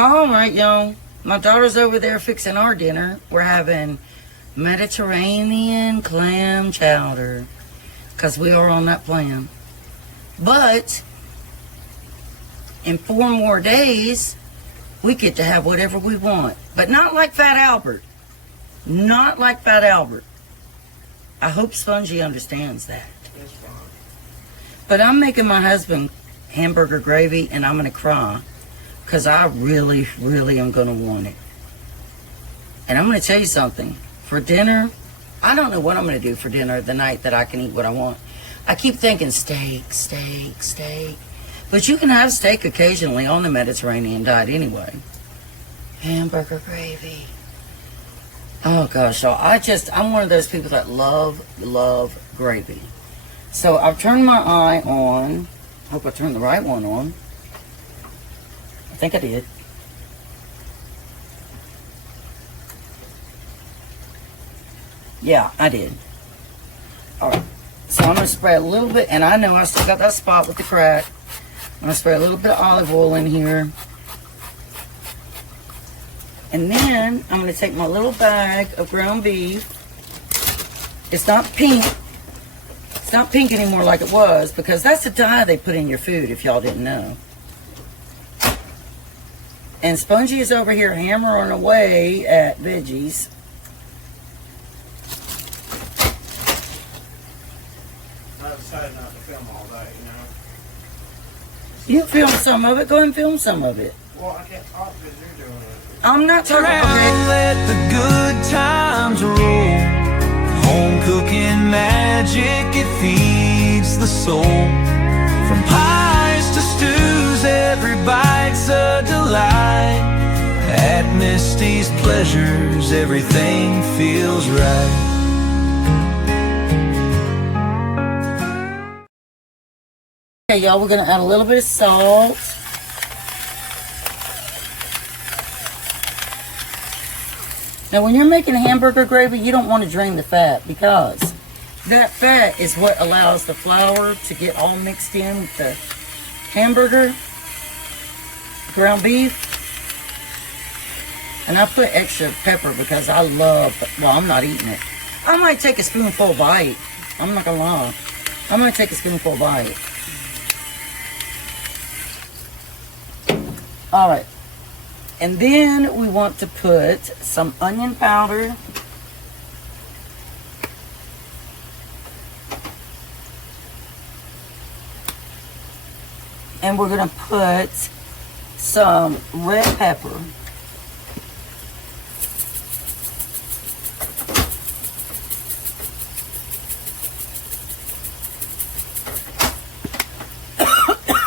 All right, y'all. My daughter's over there fixing our dinner. We're having Mediterranean clam chowder because we are on that plan. But in 4 more days, we get to have whatever we want. But not like Fat Albert. Not like Fat Albert. I hope Spongy understands that. It's fine. But I'm making my husband hamburger gravy, and I'm going to cry because I really, really am going to want it. And I'm going to tell you something. For dinner, I don't know what I'm going to do for dinner the night that I can eat what I want. I keep thinking steak, steak, steak. But you can have steak occasionally on the Mediterranean diet anyway. Hamburger gravy. Oh gosh, so I'm one of those people that love gravy. So I've turned my eye on, I hope I turned the right one on. I think I did. Yeah, I did. Alright, so I'm going to spray a little bit, and I know I still got that spot with the crack. I'm going to spray a little bit of olive oil in here. And then I'm going to take my little bag of ground beef. It's not pink. It's not pink anymore like it was, because that's the dye they put in your food, if y'all didn't know. And Spongy is over here hammering away at veggies. I decided not to film all day, you know. You film some of it. Go ahead and film some of it. Well, I can't talk because you're doing it. I'm not talking about Around, let the good times roll. Home cooking magic, it feeds the soul. From pies to stews, every bite's a delight. At Misty's Pleasures, everything feels right. Okay, y'all, we're going to add a little bit of salt. Now, when you're making hamburger gravy, you don't want to drain the fat, because that fat is what allows the flour to get all mixed in with the hamburger, ground beef. And I put extra pepper because I love, well, I'm not eating it. I might take a spoonful bite. I'm not going to lie. I might take a spoonful bite. All right. And then we want to put some onion powder. And we're going to put some red pepper.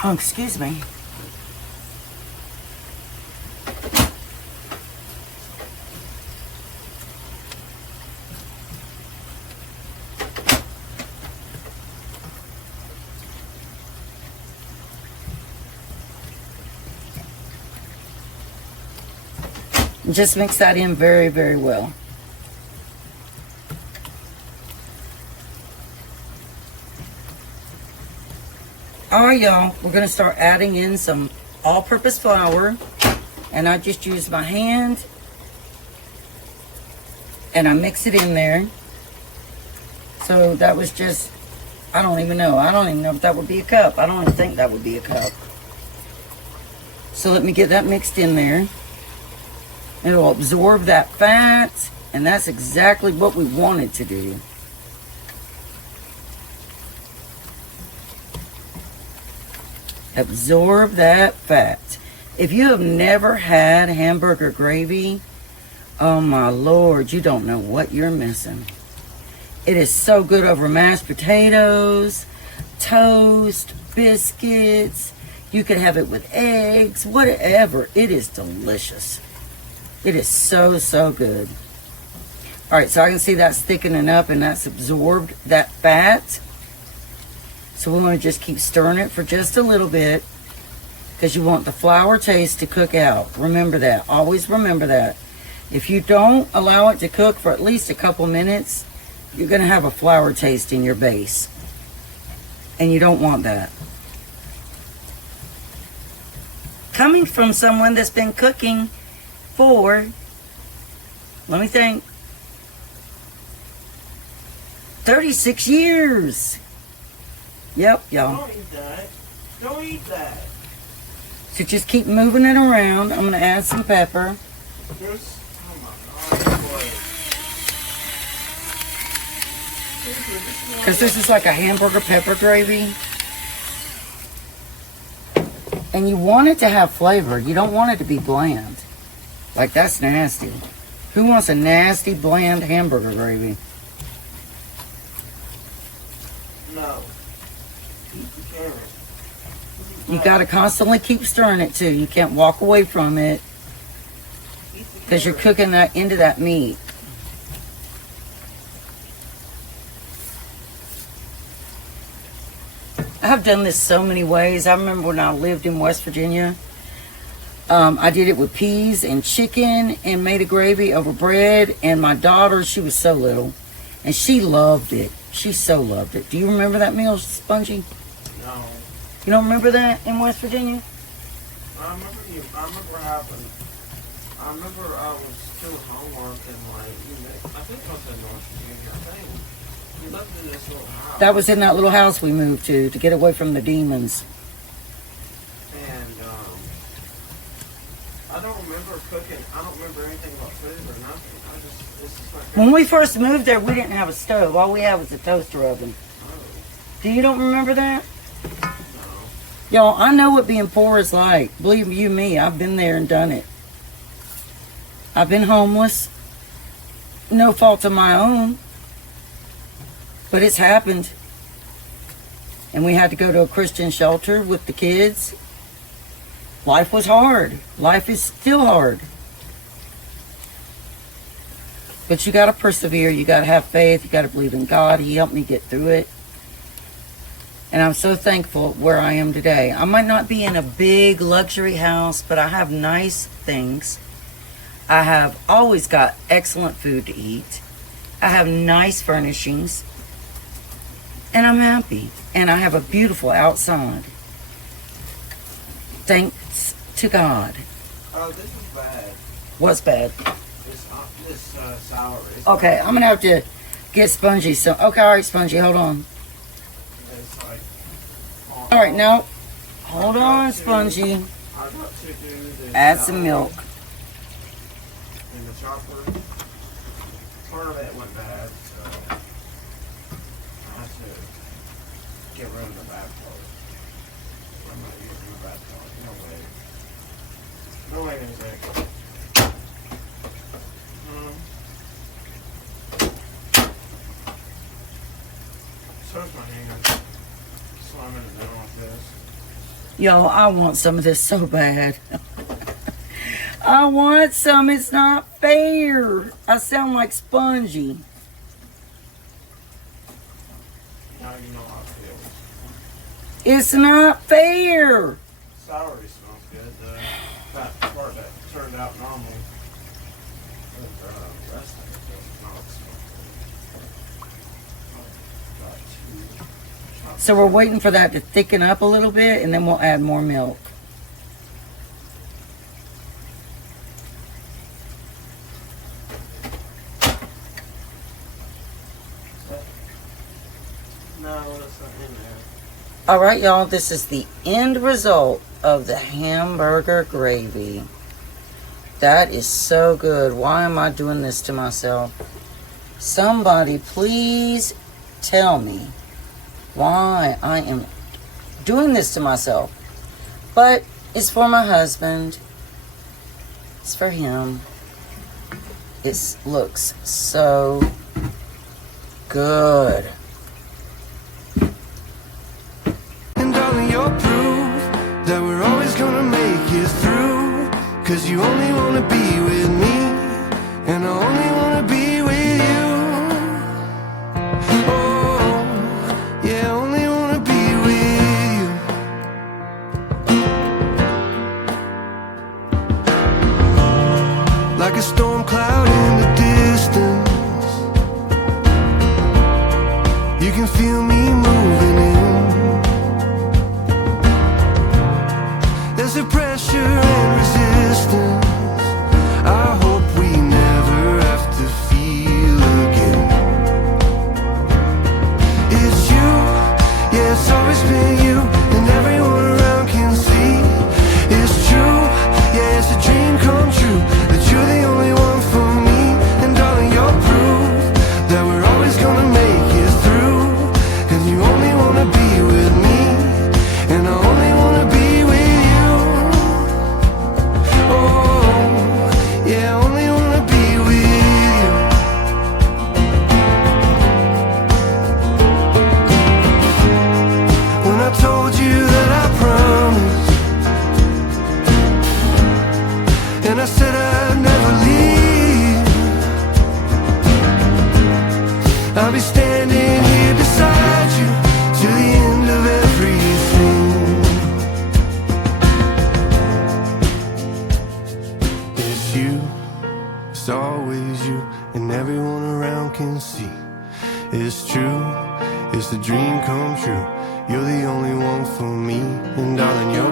Oh, excuse me. Just mix that in very, very well. All right, y'all, we're going to start adding in some all-purpose flour. And I just use my hand and I mix it in there. So that was just, I don't even know if that would be a cup. I don't even think that would be a cup. So let me get that mixed in there. It'll absorb that fat, and that's exactly what we wanted to do. Absorb that fat. If you have never had hamburger gravy, oh my Lord, you don't know what you're missing. It is so good over mashed potatoes, toast, biscuits. You could have it with eggs, whatever. It is delicious. It is so, so good. All right, so I can see that's thickening up and that's absorbed that fat. So we want to just keep stirring it for just a little bit, because you want the flour taste to cook out. Remember that. Always remember that. If you don't allow it to cook for at least a couple minutes, you're going to have a flour taste in your base. And you don't want that. Coming from someone that's been cooking for, let me think, 36 years. Yep, y'all. Don't eat that. Don't eat that. So just keep moving it around. I'm going to add some pepper. Just, oh my God, boy. Because this is like a hamburger pepper gravy. And you want it to have flavor. You don't want it to be bland. Like, that's nasty. Who wants a nasty, bland hamburger gravy? No. You got to constantly keep stirring it, too. You can't walk away from it. Because you're cooking that into that meat. I've done this so many ways. I remember when I lived in West Virginia, I did it with peas and chicken and made a gravy over bread. And my daughter, she was so little, and she loved it. She so loved it. Do you remember that meal, Spongy? No. You don't remember that in West Virginia? I remember what happened. I remember I was doing homework and I think I was in North Virginia. I think we lived in this little house. That was in that little house we moved to get away from the demons. And I don't remember cooking. I don't remember anything about food or nothing. This is like When we first moved there, we didn't have a stove. All we had was a toaster oven. Do you don't remember that? No. Y'all, I know what being poor is like. Believe you me, I've been there and done it. I've been homeless. No fault of my own. But it's happened. And we had to go to a Christian shelter with the kids. Life was hard. Life is still hard. But you got to persevere. You got to have faith. You got to believe in God. He helped me get through it. And I'm so thankful where I am today. I might not be in a big luxury house, but I have nice things. I have always got excellent food to eat. I have nice furnishings. And I'm happy. And I have a beautiful outside. Thanks to God. Oh, this is bad. What's bad? This sour is Okay, I'm going to have to get Spongy some. Okay, all right, Spongy, hold on. it's like, All right, now, hold on, Spongy. I got to do this. Add some milk. In the chopper. Part of it went bad, so I have to get rid of the bad part. I'm not using the bad part. No way. No way, music. So's my hand. Slamming it down like this. Yo, I want some of this so bad. I want some. It's not fair. I sound like Spongy. Now you know how it feels. It's not fair. Celery smells good. That part that turned out normal. But the rest of it does not smell good. Got to So we're waiting for that to thicken up a little bit, and then we'll add more milk. No, it's not in there. All right, y'all, this is the end result of the hamburger gravy. That is so good. Why am I doing this to myself? Somebody please tell me why I am doing this to myself. But it's for my husband. It's for him. It looks so good. And darling, you're proof that we're always gonna make it through. 'Cause you only wanna be with me, and I only wanna be with you. Oh, yeah, I only wanna be with you. Like a storm cloud in the distance, you can feel me moving in. There's a pressure and I said I'd never leave. I'll be standing here beside you till the end of everything. It's you, it's always you, and everyone around can see. It's true, it's a dream come true. You're the only one for me, and darling, you're